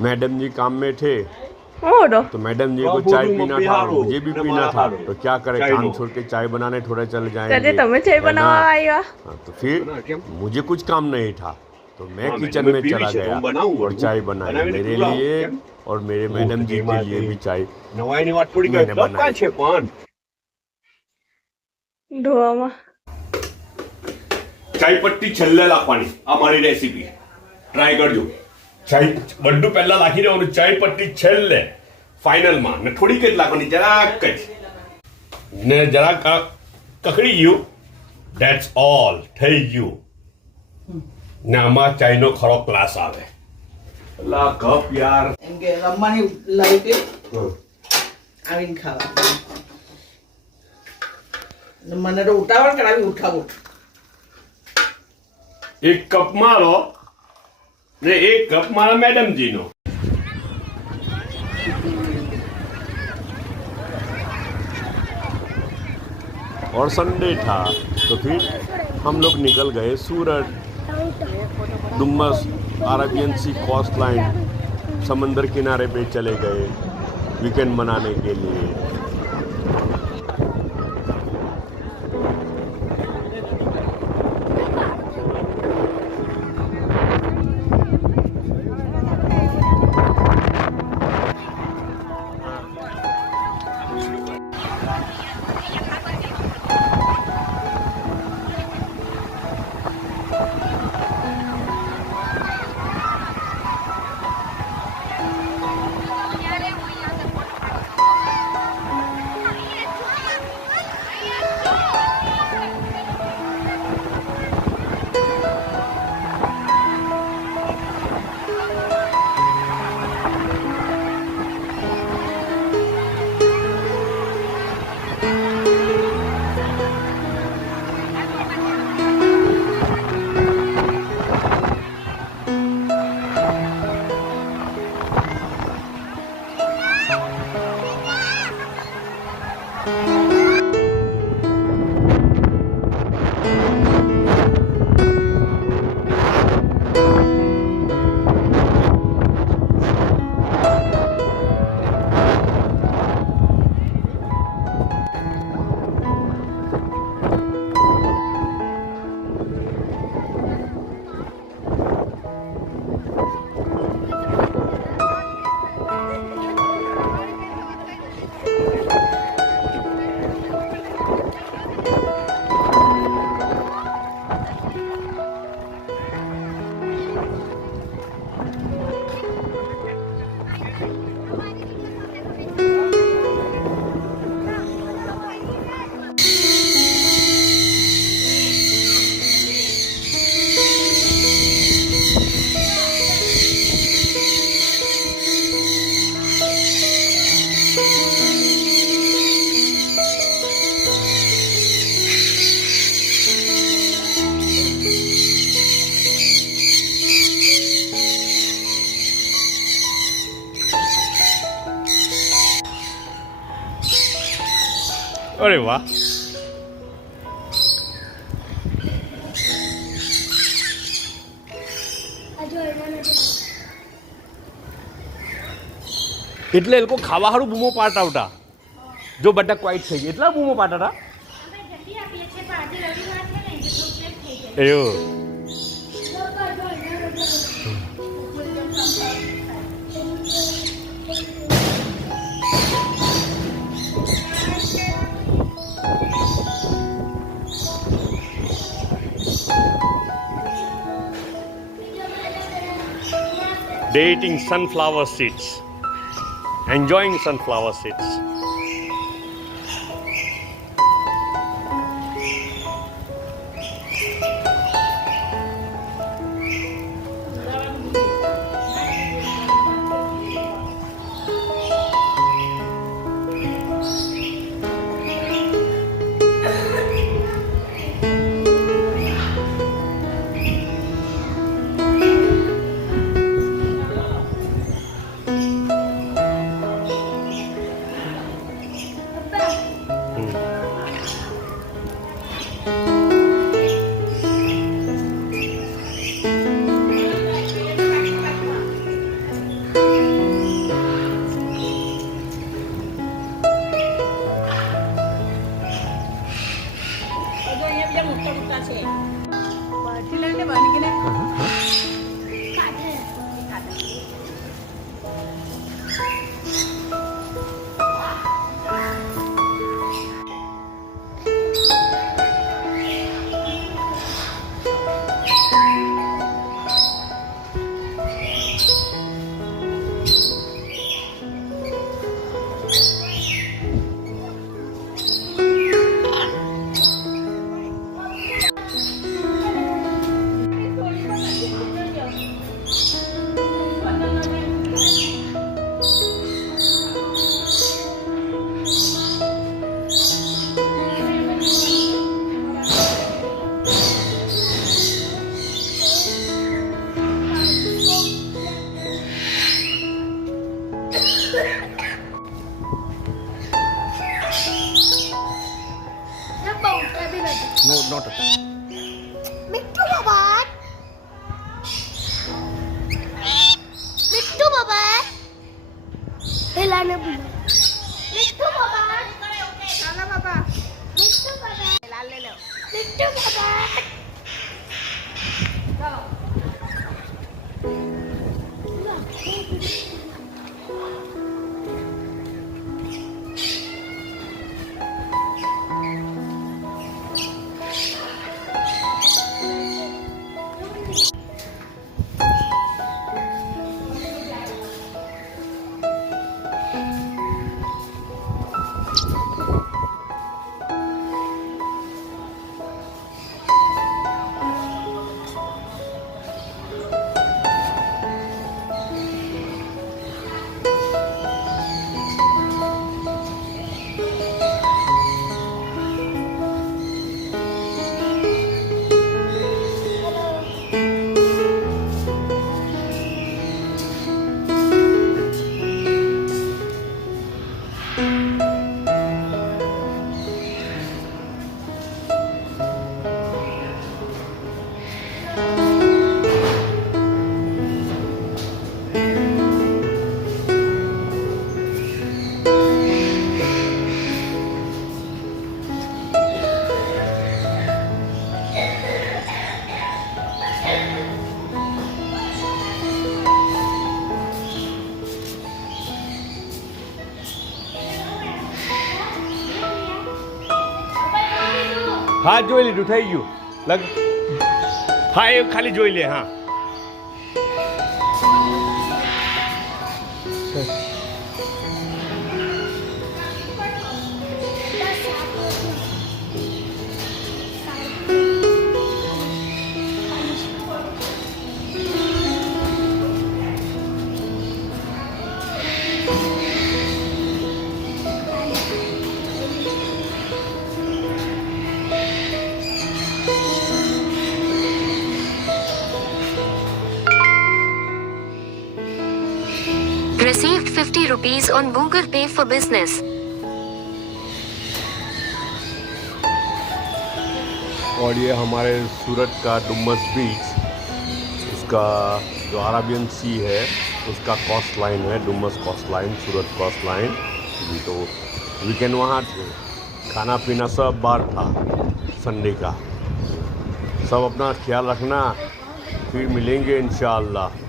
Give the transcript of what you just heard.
Madam जी काम में थे और तो मैडम जी को चाय पीना था, मुझे भी पीना था, तो क्या करें, काम छोड़ के चाय बनाने थोड़ा चले जाएंगे। ત્યારે તમે ચાય है ना? બનાવવા આવ્યા? हाँ, तो फिर मुझे कुछ काम नहीं था तो मैं किचन में चला गया और चाय बनाई मेरे लिए और मेरे मैडम जी के लिए भी चाय मैंने बनाई। ધોવામાં ચાય પત્તી છેલ્લે નાખવાની, આ મારી રેસીપી ટ્રાય કરજો। ચાય બધું પહેલા નાખી દેવાનું, ચાય પત્તી છેલ્લે ફાઇનલમાં, ને થોડીક જ નાખવાની, જરાક જ, ને જરાક કકડી ગયું, ધેટ્સ ઓલ, થઈ ગયું। ને આમાં ચાયનો ખરો ક્લાસ આવે। અલા કપ યાર, એમ કે રમવાની લાવી પી આવીને ખાવા મને તો ઉતાવળ કરાવી ઉઠાવું। એક કપ મારો ને એક કપ મારા મેડમજીનો। और संडे था तो फिर हम लोग निकल गए सूरत, डुमस, अरेबियन सी कोस्ट लाइन, समंदर किनारे पे चले गए वीकेंड मनाने के लिए। अरे वाह, એટલે એ લોકો ખાવા હારું બૂમો પાડતા હતા, જો બધા ક્વાઇટ થઈ ગયા એટલા બૂમો પાડતા હતા। એવું They eating sunflower seeds, enjoying sunflower seeds. Not Mittu बाबा मिट्टू बाबा हिलाने बोलो मिट्टू बाबा लाला बाबा मिट्टू बाबा लाल ले लो मिट्टू बाबा હા જોઈ લીધું થઈ ગયું લગ હા એ ખાલી જોઈ લે હા Received 50 rupees on Google Pay for business. और ये हमारे सूरत का डुमस बीच उसका जो अरेबियन सी है उसका कोस्ट लाइन है डुमस कोस्ट लाइन सूरत कोस्ट लाइन जी तो वीकेंड वहाँ थे खाना पीना सब बार था संडे का सब अपना ख्याल रखना फिर मिलेंगे इंशाअल्लाह